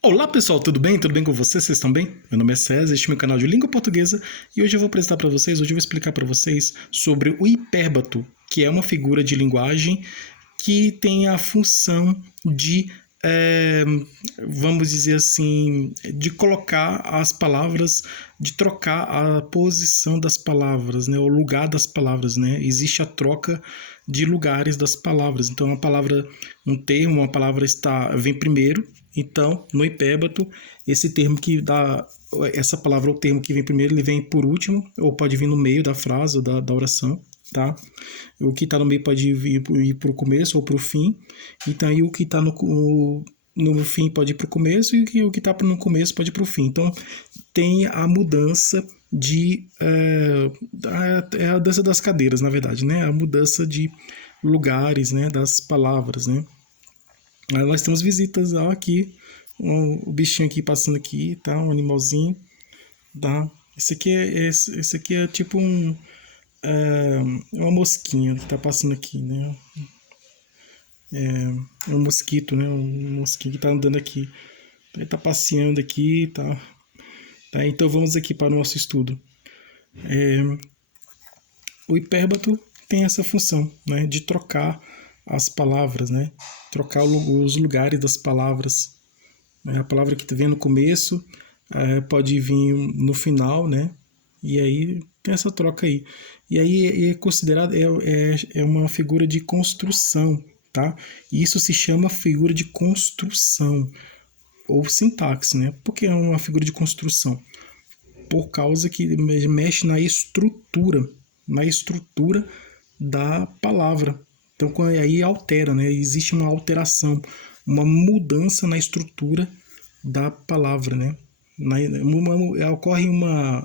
Olá pessoal, tudo bem? Tudo bem com vocês? Vocês estão bem? Meu nome é César, este é meu canal de língua portuguesa e hoje eu vou apresentar para vocês, hoje eu vou explicar para vocês sobre o hipérbato, que é uma figura de linguagem que tem a função de, vamos dizer assim, de colocar as palavras, de trocar a posição das palavras, né, o lugar das palavras, né? Existe a troca de lugares das palavras. Então, uma palavra vem primeiro. Então, no hipérbato, esse termo que dá essa palavra, o termo que vem primeiro, ele vem por último, ou pode vir no meio da frase ou da oração, tá? O que está no meio pode ir para o começo ou para o fim. Então, aí o que está no fim pode ir para o começo e o que está no começo pode ir para o fim. Então, tem a mudança a dança das cadeiras, na verdade, né? A mudança de lugares, né? Das palavras, né? Aí nós temos visitas aqui, o bichinho aqui passando aqui, tá? Um animalzinho, tá? Esse aqui é tipo uma mosquinha que tá passando aqui, né? É um mosquito, né? Um mosquito que tá andando aqui. Ele tá passeando aqui, tá? Então vamos aqui para o nosso estudo. O hipérbato tem essa função, né? De trocar as palavras, né? Trocar os lugares das palavras. A palavra que vem no começo pode vir no final, né? E aí tem essa troca aí. E aí é considerado é uma figura de construção, tá? E isso se chama figura de construção ou sintaxe, né? Por que é uma figura de construção? Por causa que mexe na estrutura da palavra. Então aí altera, né? Existe uma alteração, uma mudança na estrutura da palavra, né? Ocorre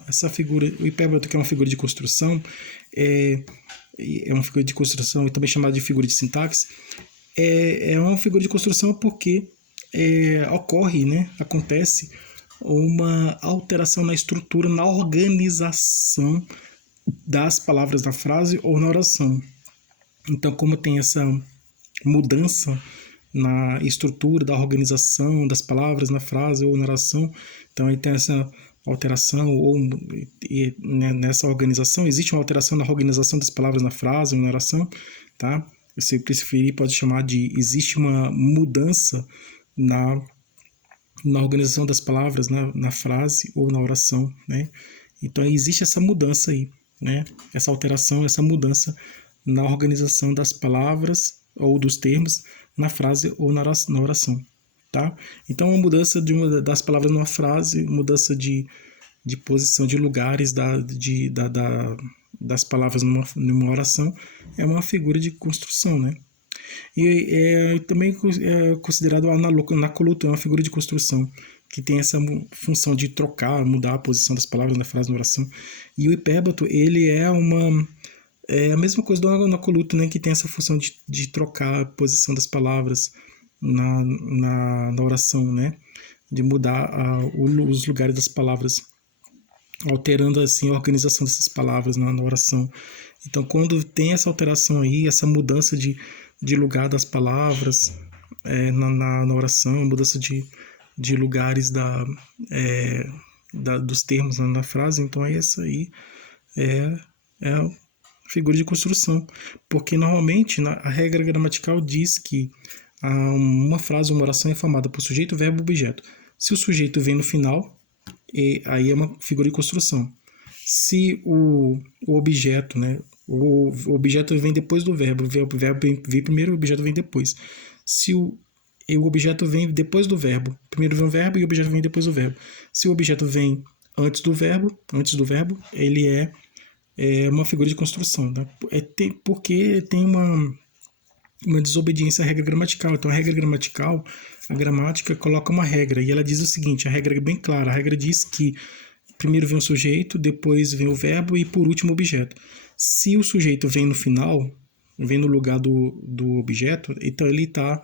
essa figura, o hipérbato, que é uma figura de construção, é uma figura de construção, também chamada de figura de sintaxe, é uma figura de construção porque ocorre, né? Acontece uma alteração na estrutura, na organização das palavras da frase ou na oração. Então, como tem essa mudança na estrutura da organização das palavras na frase ou na oração, então aí tem essa alteração nessa organização, existe uma alteração na organização das palavras na frase ou na oração, tá? Se preferir, pode chamar existe uma mudança na organização das palavras na frase ou na oração, né? Então existe essa mudança aí, né? Essa alteração, essa mudança na organização das palavras ou dos termos na frase ou na oração, tá? Então a mudança das palavras numa frase, mudança de posição de lugares das palavras numa oração é uma figura de construção, né? E também é considerado a anacoluto, é uma figura de construção que tem essa função de trocar, mudar a posição das palavras na frase, na oração. E o hipérbato, ele é a mesma coisa do anacoluto, né, que tem essa função de trocar a posição das palavras na oração, né, de mudar os lugares das palavras, alterando assim a organização dessas palavras na oração. Então, quando tem essa alteração aí, essa mudança de lugar das palavras na oração, mudança de lugares dos termos na frase, então essa aí é a figura de construção. Porque normalmente a regra gramatical diz que uma frase ou uma oração é formada por sujeito, verbo e objeto. Se o sujeito vem no final, aí é uma figura de construção. Se o objeto, né, o objeto vem depois do verbo, o verbo vem primeiro, o objeto vem depois. Se o objeto vem depois do verbo, primeiro vem o verbo e o objeto vem depois do verbo. Se o objeto vem antes do verbo, ele é uma figura de construção, tá? Porque tem uma desobediência à regra gramatical. Então a regra gramatical, a gramática coloca uma regra e ela diz o seguinte, a regra é bem clara, a regra diz que primeiro vem o sujeito, depois vem o verbo e por último o objeto. Se o sujeito vem no final, vem no lugar do objeto, então ele está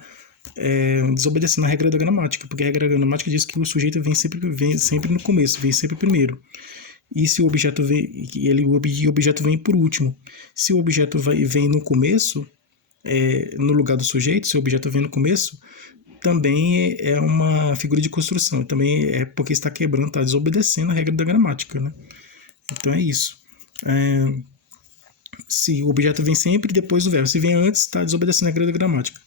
desobedecendo a regra da gramática, porque a regra da gramática diz que o sujeito vem sempre no começo, vem sempre primeiro. E se o objeto o objeto vem por último. Se o objeto vem no começo, no lugar do sujeito, se o objeto vem no começo, também é uma figura de construção. Também é porque está quebrando, está desobedecendo a regra da gramática, né? Então é isso. Se o objeto vem sempre depois do verbo. Se vem antes, está desobedecendo a regra da gramática.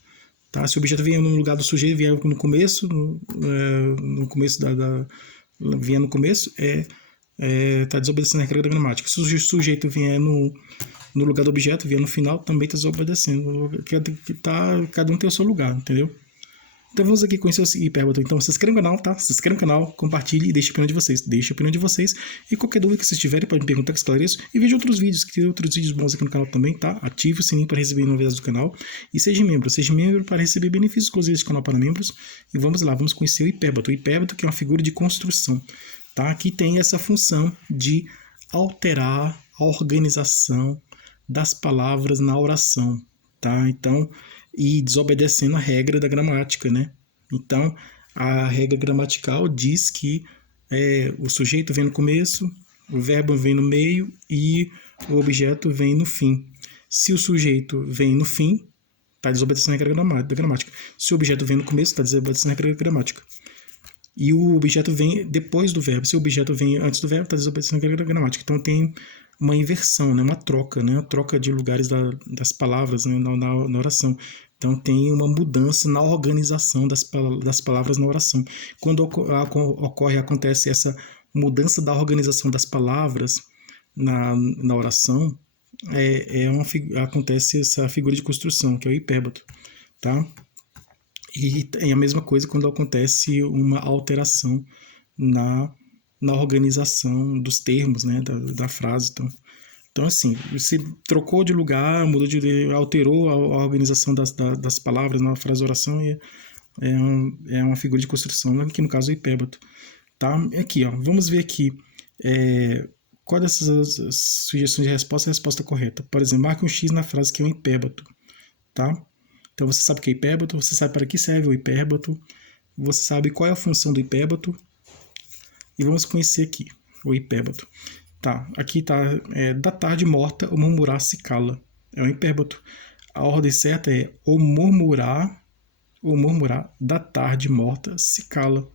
Tá? Se o objeto vier no lugar do sujeito, vier no começo, no começo vier no começo, está desobedecendo a regra da gramática. Se o sujeito vier no lugar do objeto, vier no final, também está desobedecendo. Cada um tem o seu lugar, entendeu? Então vamos aqui conhecer o hipérbato. Então se inscreva no canal, tá? Se inscreva no canal, compartilhe e deixe a opinião de vocês. Deixe a opinião de vocês. E qualquer dúvida que vocês tiverem, podem me perguntar que esclareço. E veja outros vídeos, que tem outros vídeos bons aqui no canal também, tá? Ative o sininho para receber novidades do canal. E seja membro para receber benefícios exclusivos do canal para membros. E vamos lá, vamos conhecer o hipérbato. O hipérbato que é uma figura de construção, tá? Que tem essa função de alterar a organização das palavras na oração, tá? Então, e desobedecendo a regra da gramática, né? Então, a regra gramatical diz que o sujeito vem no começo, o verbo vem no meio e o objeto vem no fim. Se o sujeito vem no fim, está desobedecendo a regra da gramática. Se o objeto vem no começo, está desobedecendo a regra da gramática. E o objeto vem depois do verbo. Se o objeto vem antes do verbo, está desobedecendo a regra da gramática. Então, tem uma inversão, né? Uma troca de lugares das palavras, né? na oração. Então, tem uma mudança na organização das palavras na oração. Quando acontece essa mudança da organização das palavras na oração, acontece essa figura de construção, que é o hipérbato, tá? E é a mesma coisa quando acontece uma alteração na organização dos termos, né, da frase. Então, assim, se trocou de lugar, alterou a organização das palavras na frase oração, é uma figura de construção, aqui no caso o hipérbato. Tá? Aqui, ó, vamos ver aqui qual dessas sugestões de resposta é a resposta correta. Por exemplo, marque um X na frase que é um hipérbato. Tá? Então, você sabe o que é hipérbato, você sabe para que serve o hipérbato, você sabe qual é a função do hipérbato, e vamos conhecer aqui o hipérbato. Tá, aqui tá da tarde morta, o murmurar se cala. É um hipérbato. A ordem certa é o murmurar da tarde morta se cala.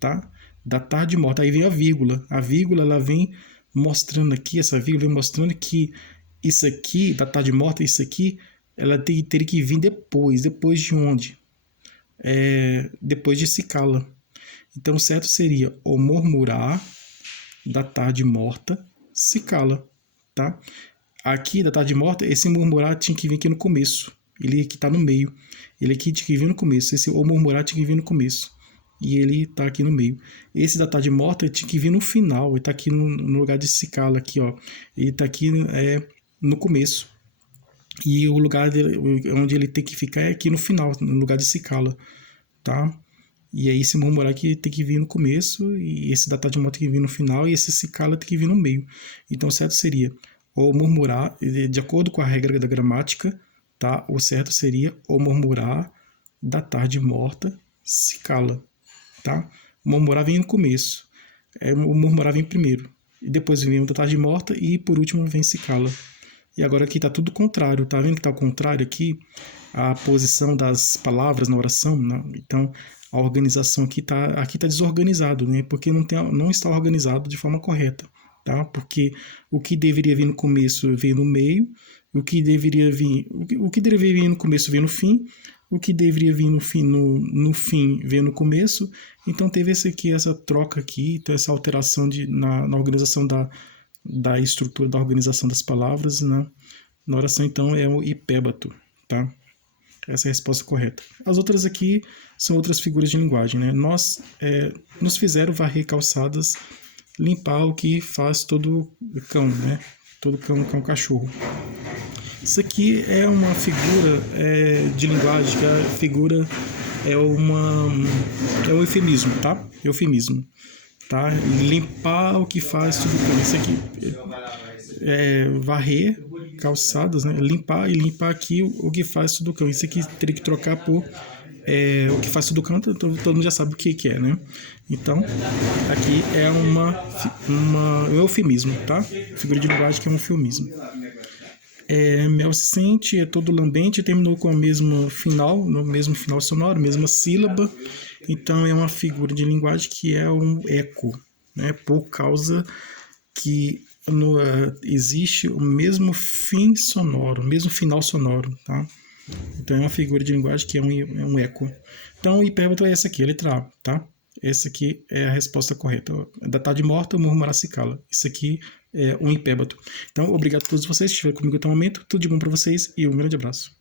Tá? Da tarde morta. Aí vem a vírgula. A vírgula ela vem mostrando aqui, essa vírgula vem mostrando que isso aqui, da tarde morta, isso aqui, ela teria que vir depois. Depois de onde? Depois de se cala. Então, o certo seria o murmurar da tarde morta se cala, tá? Aqui, da tarde morta, esse murmurar tinha que vir aqui no começo. Ele aqui está no meio. Ele aqui tinha que vir no começo. Esse o murmurar tinha que vir no começo. E ele está aqui no meio. Esse da tarde morta tinha que vir no final. Ele está aqui no lugar de se cala, aqui, ó. Ele está aqui no começo. E o lugar onde ele tem que ficar é aqui no final, no lugar de se cala, tá? E aí esse murmurar aqui tem que vir no começo, e esse da tarde morta tem que vir no final, e esse se cala tem que vir no meio. Então o certo seria o murmurar, de acordo com a regra da gramática, tá? O certo seria o murmurar da tarde morta se cala, tá? O murmurar vem no começo, o murmurar vem primeiro, e depois vem o da tarde morta, e por último vem se cala. E agora aqui está tudo contrário, tá vendo que está o contrário aqui? A posição das palavras na oração, né? Então a organização aqui tá desorganizado, né? Porque não está organizado de forma correta, tá? Porque o que deveria vir no começo vem no meio, o que deveria vir no começo vem no fim, o que deveria vir no fim vem no começo. Então teve essa troca aqui, então essa alteração na organização da estrutura da organização das palavras, né? Na oração. Então é o hipérbato, tá? Essa é a resposta correta. As outras aqui são outras figuras de linguagem, né? Nos fizeram varrer calçadas, limpar o que faz todo cão, né? Todo cão é um cachorro. Isso aqui é uma figura de linguagem, que a figura é um eufemismo, tá? Eufemismo, tá? Limpar o que faz todo cão. Isso aqui varrer calçadas, né? Limpar aqui o que faz tudo cão. Isso aqui teria que trocar por o que faz tudo cão, todo mundo já sabe o que é, né? Então, aqui é um eufemismo, tá? Figura de linguagem que é um eufemismo. Mel se sente, é todo lambente, terminou com o mesmo final, no mesmo final sonoro, mesma sílaba. Então é uma figura de linguagem que é um eco, né? Por causa que existe o mesmo fim sonoro, o mesmo final sonoro, tá? Então é uma figura de linguagem que é um eco. Então o hipérbato é essa aqui, a letra A, tá? Essa aqui é a resposta correta. Da tarde morta, murmurar se cala. Isso aqui é um hipérbato. Então, obrigado a todos vocês que estiveram comigo até o momento. Tudo de bom para vocês e um grande abraço.